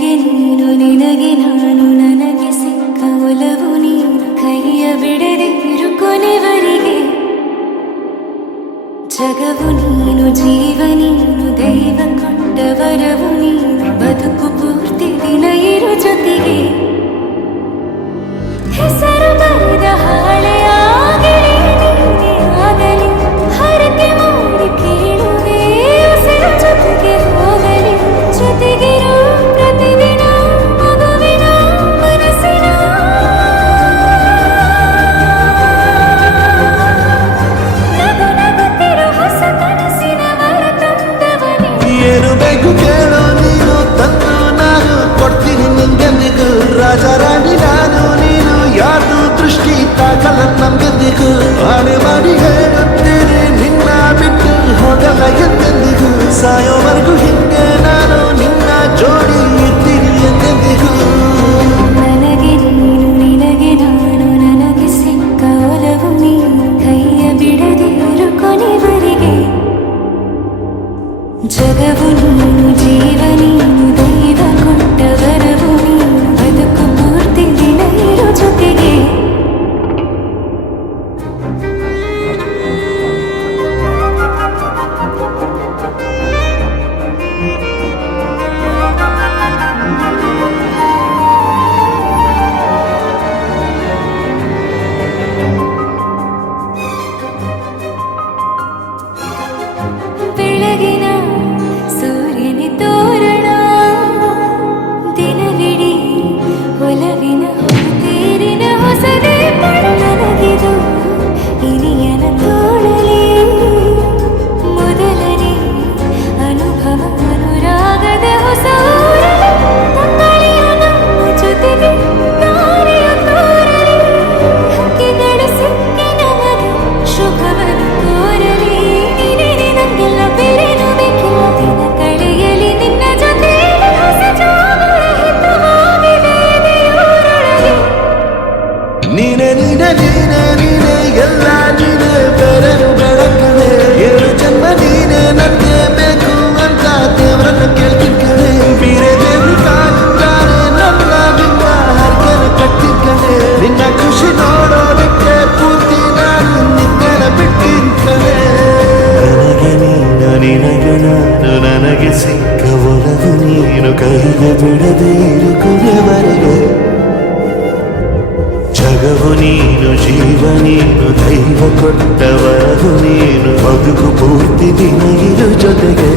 ನನಗೆ ನೀನು ನಿನಗೆ ನಾನು ನನಗೆ ಸಿಕ್ಕ ಒಲವು ನೀನು ಕೈಯ ಬಿಡದಿರು ಕೊನೆವರೆಗೆ ಜಗವು ನೀನು ಜೀವ ನೀನು ದೈವ ಕೊಟ್ಟ ವರವು ನೀನು ಬದುಕು ಪೂರ್ತಿ ದಿನ ಇರು ಜೊತೆಗೆ ಹೆಸರು ಬರೆದ ಹಾಳೆಯಾಗಲಿ ನೀನೇ ಆಗಲಿ ಹರಕೆ ಮಾಡಿ ಕೇಳುವೆ ಉಸಿರು ಜೊತೆಗೆ ಹೋಗಲಿ ಜೊತೆಗಿರು ಪ್ರತಿದಿನ ಮಗುವಿನ ಮನಸ್ಸಿನ ನಗು ನಗುತ್ತಿರು ಹೊಸ ಕನಸಿನ ವರ ತಂದವನೇ ಏನು ಬೇಕು ಕೇಳೋ ನೀನು ತಂದು ನಾನು ಕೊಡ್ತೀನಿ ನಿಂಗೆಂದಿಗೂ ರಾಜ ರಾಣಿ ನಾನು ನೀನು ಯಾರ್ದು ದೃಷ್ಟಿ ತಾಕಲ್ಲ ನಮ್ಗೆಂದಿಗೂ ಆಣೆ ಮಾಡಿ ಹೇಳುತ್ತೇನೆ ನಿನ್ನ ಬಿಟ್ಟು ಹೋಗಲ್ಲ ಎಂದೆಂದಿಗೂ ಸಾಯೋವರೆಗೂ ಹಿಂಗೆ ನಾನು ನಿನ್ನ ಜೋಡಿ ಇರ್ತೀನಿ ಎಂದೆಂದಿಗೂ ನನಗೆ ನೀನು ನಿನಗೆ ನಾನು ನನಗೆ ಸಿಕ್ಕ ಒಲವು ನೀನು ಕೈಯ ಬಿಡದಿರು ಕೊನೆವರೆಗೆ ಜಗವು ನೀನು ಜೀವ ನೀನು ದೈವ ಕೊಟ್ಟ ವರವು ನೀನು ಬದುಕು ಪೂರ್ತಿ ದಿನ ಇರು ಜೊತೆಗೆ ಬೆಳಗಿನ ಸೂರ್ಯನ ತೋರಣ ದಿನವಿಡೀ ಒಲವಿನ ತೇರಿನ ಹೊಸದೇ ನನಗಿದು ಇನಿಯನ ತೋಳಲಿ ಮೊದಲನೇ ಅನುಭವ ಅನುರಾಗದ ಹೊಸ ಊರಲಿ ತಂಗಾಳಿಯ ನಮ್ಮ ಜೊತೆಗೆ ದಾರಿಯ ತೋರಲಿ ಹಕ್ಕಿಗಳು ಸಿಕ್ಕಿ ನಮಗೆ ಶುಭವನ್ನು ಕೋರಲಿ ನೀನೇ ನಂಗೆಲ್ಲ ಬೇರೇನು ಬೇಕಿಲ್ಲ ದಿನ ಕಳೆಯಲಿ ನಿನ್ನ ಜೊತೆ ಹೊಸ ಜಾಗರ ಹಿತವಾಗಿ ವೇದಿಯೂರೊಳಗೆ ನೀನೆ ನೀನೆ ನೀನೆ ನೀನೆ ಎಲ್ಲ ನೀನೆ ಬೇರೆನು ಬೆಳಕನೆ ಏಳು ಜನ್ಮ ನೀನೆ ನನಗೆ ಬೇಕು ಅಂತ ದೇವರನ್ನ ಕೇಳ್ತಿಕ್ಕನೆ ಬೇರೆ ದೇವ್ರು ಕಾಲಿದ್ದಾರೆ ನನ್ನ ನಿನ್ನ ಹರ್ಗೆನ ಕಟ್ಟಿಕ್ಕನೆ ನಿನ್ನ ಖುಷಿ ನೋಡೋದಕ್ಕೆ ಪೂರ್ತಿ ನಾನು ನಿನ್ನನ ಬಿಟ್ಟಿರ್ಕನೆ ನನಗೆ ನೀನು ನಿನಗೆ ನಾನು ನನಗೆ ಸಿಕ್ಕ ಒಲವು ನೀನು ಕೈಗೆ ಬಿಡದೆ ಇರು ಕೊನೆವರೆಗೆ ಜಗವು ನೀನು ಜೀವ ನೀನು ದೈವ ಕೊಟ್ಟ ವರವು ನೀನು ಬದುಕು ಪೂರ್ತಿ ದಿನ ಇರು ಜೊತೆಗೆ